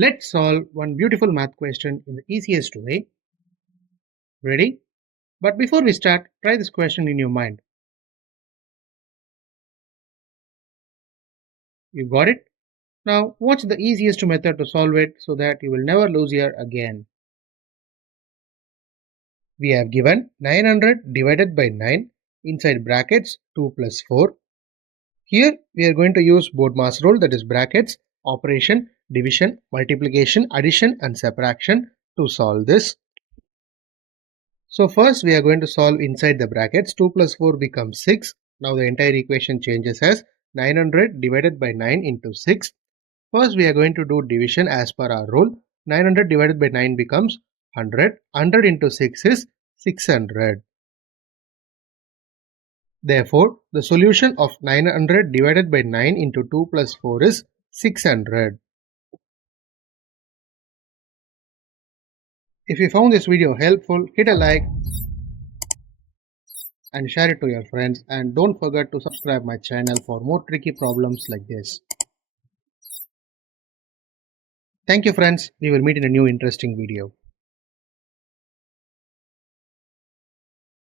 Let's solve one beautiful math question in the easiest way. Ready? But before we start, try this question in your mind. You got it? Now, what's the easiest method to solve it so that you will never lose here again? We have given 900 divided by 9 inside brackets 2 plus 4. Here we are going to use Bodmas rule, that is brackets, operation, division, multiplication, addition and subtraction to solve this. So first we are going to solve inside the brackets. 2 plus 4 becomes 6. Now the entire equation changes as 900 divided by 9 into 6. First we are going to do division as per our rule. 900 divided by 9 becomes 100. 100 into 6 is 600. Therefore, the solution of 900 divided by 9 into 2 plus 4 is 600. If you found this video helpful, hit a like and share it to your friends, and don't forget to subscribe my channel for more tricky problems like this. Thank you friends, we will meet in a new interesting video.